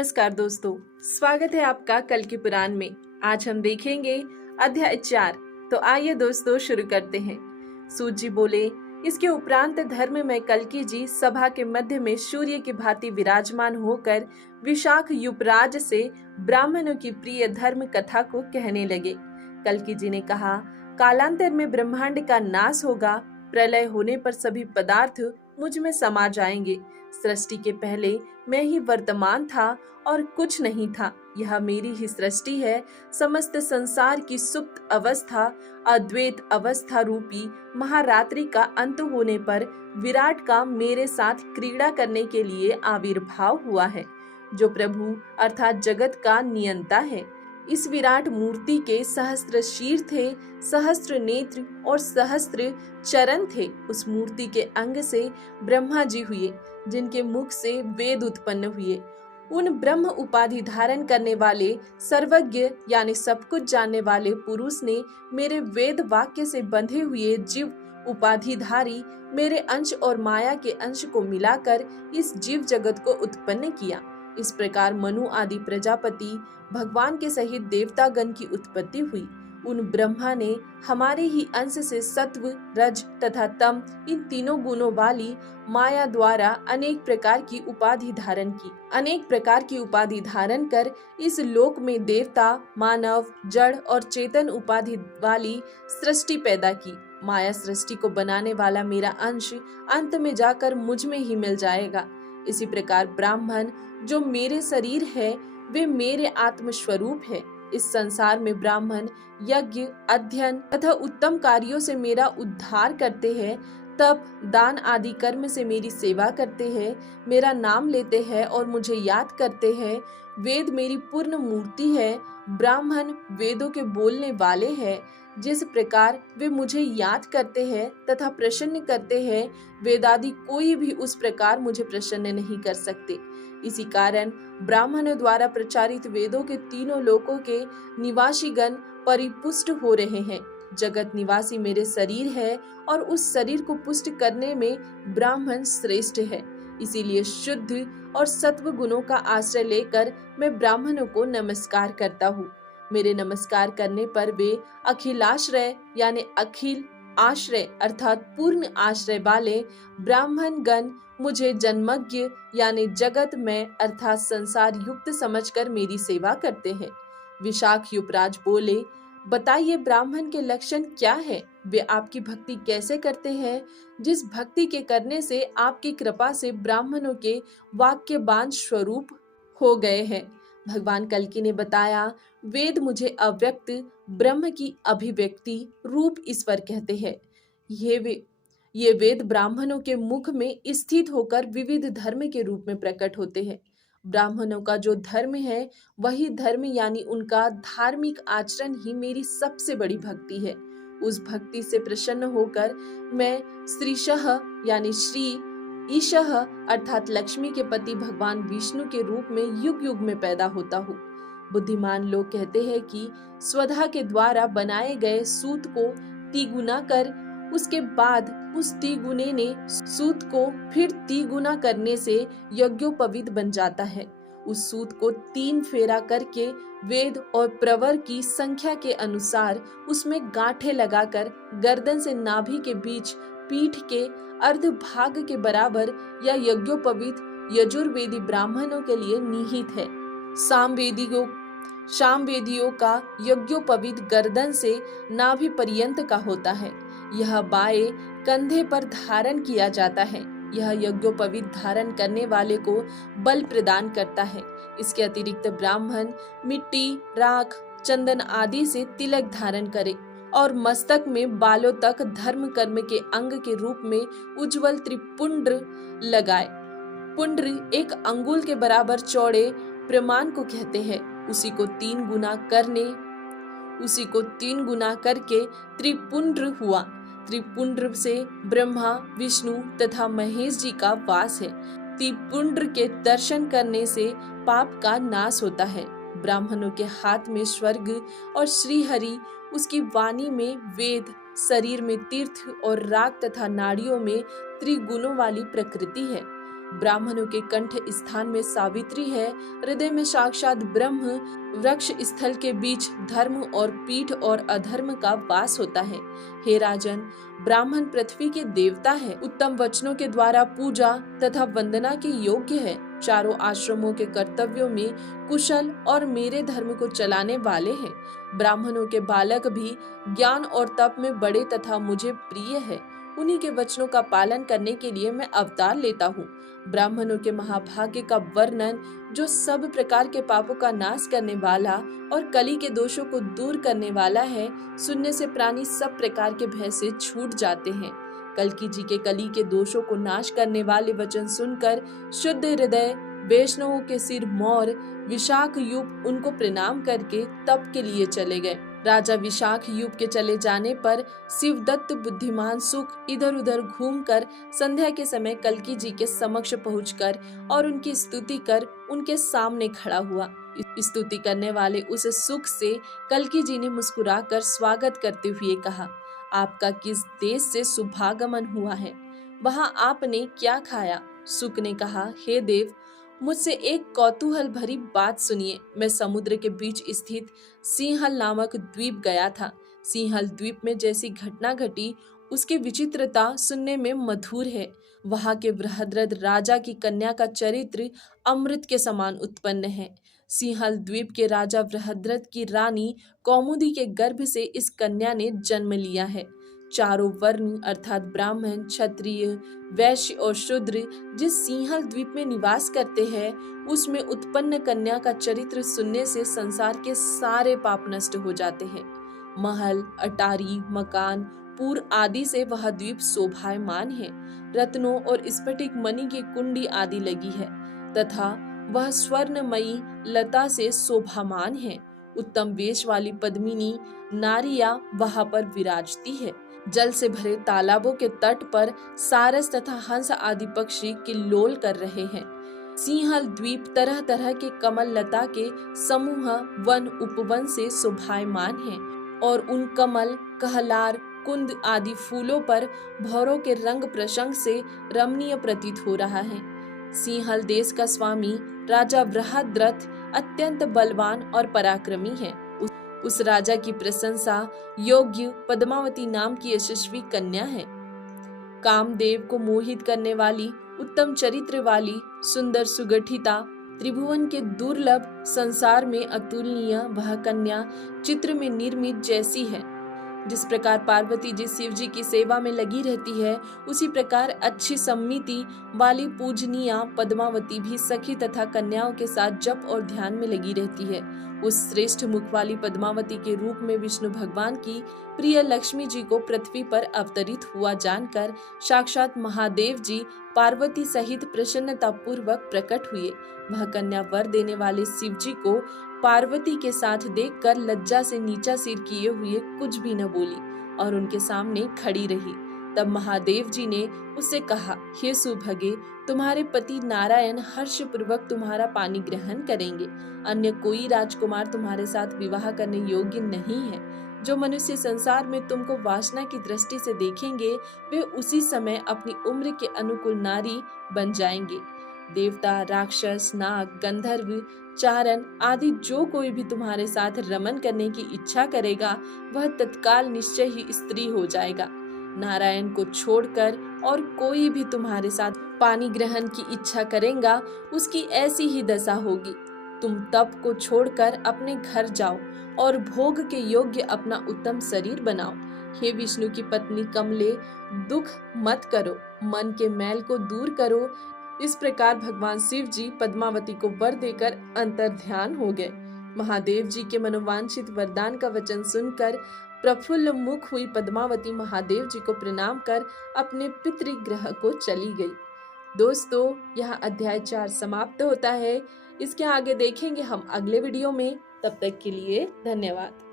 नमस्कार दोस्तों, स्वागत है आपका कल के पुराण में। आज हम देखेंगे अध्याय 4। तो आइए दोस्तों शुरू करते हैं। सूत जी बोले, इसके उपरांत धर्म में कल्कि जी सभा के मध्य में सूर्य की भांति विराजमान होकर विशाख युपराज से ब्राह्मणों की प्रिय धर्म कथा को कहने लगे। कल्कि जी ने कहा, कालांतर में ब्रह्मांड का नाश होगा, प्रलय होने पर सभी पदार्थ मुझ में समा जाएंगे। सृष्टि के पहले मैं ही वर्तमान था और कुछ नहीं था। यह मेरी ही सृष्टि है। समस्त संसार की सुप्त अवस्था, अद्वैत अवस्था रूपी महारात्रि का अंत होने पर विराट का मेरे साथ क्रीड़ा करने के लिए आविर्भाव हुआ है, जो प्रभु अर्थात जगत का नियंता है। इस विराट मूर्ति के सहस्त्र शीर थे, सहस्त्र नेत्र और सहस्त्र चरण थे। उस मूर्ति के अंग से ब्रह्मा जी हुए, जिनके मुख से वेद उत्पन्न हुए। उन ब्रह्म उपाधि धारण करने वाले सर्वज्ञ यानी सब कुछ जानने वाले पुरुष ने मेरे वेद वाक्य से बंधे हुए जीव उपाधिधारी मेरे अंश और माया के अंश को मिलाकर इस जीव जगत को उत्पन्न किया। इस प्रकार मनु आदि प्रजापति भगवान के सहित देवतागण की उत्पत्ति हुई। उन ब्रह्मा ने हमारे ही अंश से सत्व, रज तथा तम इन तीनों गुणों वाली माया द्वारा अनेक प्रकार की उपाधि धारण कर इस लोक में देवता, मानव, जड़ और चेतन उपाधि वाली सृष्टि पैदा की। माया सृष्टि को बनाने वाला मेरा अंश अंत में जाकर मुझ में ही मिल जाएगा। इसी प्रकार ब्राह्मण जो मेरे शरीर है, वे मेरे आत्म स्वरूप है। इस संसार में ब्राह्मण यज्ञ, अध्ययन तथा उत्तम कार्यों से मेरा उद्धार करते हैं, तप, दान आदि कर्म से मेरी सेवा करते हैं, मेरा नाम लेते हैं और मुझे याद करते हैं। वेद मेरी पूर्ण मूर्ति है। ब्राह्मण वेदों के बोलने वाले हैं। जिस प्रकार वे मुझे याद करते हैं तथा प्रसन्न करते हैं, वेदादि कोई भी उस प्रकार मुझे प्रसन्न नहीं कर सकते। इसी कारण ब्राह्मणों द्वारा प्रचारित वेदों के तीनों लोकों के निवासीगण परिपुष्ट हो रहे हैं। जगत निवासी मेरे शरीर है और उस शरीर को पुष्ट करने में ब्राह्मण श्रेष्ठ है। इसीलिए शुद्ध और सत्व गुणों का आश्रय लेकर मैं ब्राह्मणों को नमस्कार करता हूँ। मेरे नमस्कार करने पर वे अखिलाश्रय यानी अखिल आश्रय अर्थात पूर्ण आश्रय वाले ब्राह्मण गण मुझे जन्मज्ञ यानी जगत में अर्थात संसार युक्त समझकर मेरी सेवा करते हैं। विशाख युपराज बोले, बताइए ब्राह्मण के लक्षण क्या है? वे आपकी भक्ति कैसे करते हैं, जिस भक्ति के करने से आपकी कृपा से ब्राह्मणों के वाक्यबान स्वरूप हो गए हैं। भगवान कल्कि ने बताया, वेद मुझे अव्यक्त ब्रह्म की अभिव्यक्ति रूप ईश्वर कहते हैं। ये वेद ब्राह्मणों के मुख में स्थित होकर विविध धर्म के रूप में प्रकट होते हैं। ब्राह्मणों का जो धर्म है, वही धर्म यानी उनका धार्मिक आचरण ही मेरी सबसे बड़ी भक्ति है। उस भक्ति से प्रसन्न होकर मैं श्रीशः यानी श्री ईशः अर्थात लक्ष्मी के पति भगवान विष्णु के रूप में युग युग में पैदा होता हूँ। बुद्धिमान लोग कहते हैं कि स्वधा के द्वारा बनाए गए सूत को तिगुना कर उसके बाद उस तिगुने ने सूत को फिर तिगुना करने से यज्ञोपवीत बन जाता है। उस सूत को 3 फेरा करके वेद और प्रवर की संख्या के अनुसार उसमें गांठें लगाकर गर्दन से नाभि के बीच पीठ के अर्ध भाग के बराबर या यज्ञोपवीत यजुर्वेदी ब्राह्मणों के लिए निहित है। सामवेदियों का यज्ञोपवीत गर्दन से नाभि पर्यंत का होता है। यह बाएं कंधे पर धारण किया जाता है। यह यज्ञोपवीत धारण करने वाले को बल प्रदान करता है। इसके अतिरिक्त ब्राह्मण मिट्टी, राख, चंदन आदि से तिलक धारण करे और मस्तक में बालों तक धर्म कर्म के अंग के रूप में उज्जवल त्रिपुंड्र लगाए। पुंड्र 1 अंगुल के बराबर चौड़े प्रमाण को कहते हैं। उसी को 3 गुना करके त्रिपुंड्र हुआ। त्रिपुंड्र से ब्रह्मा, विष्णु तथा महेश जी का वास है। त्रिपुंड्र के दर्शन करने से पाप का नाश होता है। ब्राह्मणों के हाथ में स्वर्ग और श्रीहरि, उसकी वाणी में वेद, शरीर में तीर्थ और राग तथा नाड़ियों में त्रिगुणों वाली प्रकृति है। ब्राह्मणों के कंठ स्थान में सावित्री है, हृदय में साक्षात ब्रह्म, वृक्ष स्थल के बीच धर्म और पीठ और अधर्म का वास होता है। हे राजन, ब्राह्मण पृथ्वी के देवता है, उत्तम वचनों के द्वारा पूजा तथा वंदना के योग्य है, चारों आश्रमों के कर्तव्यों में कुशल और मेरे धर्म को चलाने वाले हैं। ब्राह्मणों के बालक भी ज्ञान और तप में बड़े तथा मुझे प्रिय है। उन्हीं के वचनों का पालन करने के लिए मैं अवतार लेता हूँ। ब्राह्मणों के महाभाग्य का वर्णन, जो सब प्रकार के पापों का नाश करने वाला और कली के दोषों को दूर करने वाला है, सुनने से प्राणी सब प्रकार के भय से छूट जाते हैं। कल्कि जी के कली के दोषों को नाश करने वाले वचन सुनकर शुद्ध हृदय वैष्णवों के सिर मौर विशाख युग उनको प्रणाम करके तप के लिए चले गए। राजा विशाख युग के चले जाने पर शिवदत्त बुद्धिमान सुख इधर उधर घूमकर संध्या के समय कल्कि जी के समक्ष पहुंचकर और उनकी स्तुति कर उनके सामने खड़ा हुआ। स्तुति करने वाले उस सुख से कल्कि जी ने मुस्कुराकर स्वागत करते हुए कहा, आपका किस देश से शुभागमन हुआ है? वहाँ आपने क्या खाया? सुक ने कहा, हे देव, मुझसे एक कौतूहल भरी बात सुनिए। मैं समुद्र के बीच स्थित सिंहल नामक द्वीप गया था। सिंहल द्वीप में जैसी घटना घटी उसकी विचित्रता सुनने में मधुर है। वहां के बृहद्रथ राजा की कन्या का चरित्र अमृत के समान उत्पन्न है। सिंहल द्वीप के राजा बृहद्रथ की रानी कौमुदी के गर्भ से इस कन्या ने जन्म लिया है। चारों वर्ण अर्थात ब्राह्मण, क्षत्रिय, वैश्य और शूद्र जिस सिंहल द्वीप में निवास करते हैं, उसमें उत्पन्न कन्या का चरित्र सुनने से संसार के सारे पाप नष्ट हो जाते हैं। महल, अटारी, मकान, पुर आदि से वह द्वीप शोभायमान है। रत्नों और स्फटिक मणि की कुंडी आदि लगी है तथा वह स्वर्णमयी लता से शोभामान है। उत्तम वेश वाली पद्मिनी नारियां वहां पर विराजती है। जल से भरे तालाबों के तट पर सारस तथा हंस आदि पक्षी किल्लोल कर रहे हैं। सिंहल द्वीप तरह तरह के कमल लता के समूह वन उपवन से शोभायमान है और उन कमल, कहलार, कुंद आदि फूलों पर भौरों के रंग प्रशंग से रमणीय प्रतीत हो रहा है। सिंहल देश का स्वामी राजा बृहद्रथ अत्यंत बलवान और पराक्रमी है। उस राजा की प्रशंसा योग्य पद्मावती नाम की यशस्वी कन्या है। कामदेव को मोहित करने वाली, उत्तम चरित्र वाली, सुंदर सुगठिता, त्रिभुवन के दुर्लभ, संसार में अतुलनीय वह कन्या चित्र में निर्मित जैसी है। जिस प्रकार पार्वती जी शिव जी की सेवा में लगी रहती है, उसी प्रकार अच्छी सम्मिति वाली पूजनीय पद्मावती भी सखी तथा कन्याओं के साथ जप और ध्यान में लगी रहती है। उस श्रेष्ठ मुख वाली पद्मावती के रूप में विष्णु भगवान की प्रिय लक्ष्मी जी को पृथ्वी पर अवतरित हुआ जानकर साक्षात महादेव जी पार्वती सहित प्रसन्नता पूर्वक प्रकट हुए। वह कन्या वर देने वाले शिव जी को पार्वती के साथ देखकर लज्जा से नीचा सिर किए हुए कुछ भी न बोली और उनके सामने खड़ी रही। तब महादेव जी ने उससे कहा, हे सुभगे, तुम्हारे पति नारायण हर्ष पूर्वक तुम्हारा पानी ग्रहण करेंगे। अन्य कोई राजकुमार तुम्हारे साथ विवाह करने योग्य नहीं है। जो मनुष्य संसार में तुमको वासना की दृष्टि से देखेंगे, वे उसी समय अपनी उम्र के अनुकूल नारी बन जाएंगे। देवता, राक्षस, नाग, गंधर्व, चारण आदि जो कोई भी तुम्हारे साथ रमन करने की इच्छा करेगा, वह तत्काल निश्चय ही स्त्री हो जाएगा। नारायण को छोड़कर और कोई भी तुम्हारे साथ पानी ग्रहण की इच्छा करेगा, उसकी ऐसी ही दशा होगी। तुम तप को छोड़कर अपने घर जाओ और भोग के योग्य अपना उत्तम शरीर बनाओ। हे विष्णु की पत्नी कमले, दुख मत करो, मन के मैल को दूर करो। इस प्रकार भगवान शिव जी पद्मावती को वर देकर अंतर ध्यान हो गए। महादेव जी के मनोवांछित वरदान का वचन सुनकर प्रफुल्ल मुख हुई पद्मावती महादेव जी को प्रणाम कर अपने पितृगृह को चली गई। दोस्तों, यहाँ अध्याय 4 समाप्त होता है। इसके आगे देखेंगे हम अगले वीडियो में। तब तक के लिए धन्यवाद।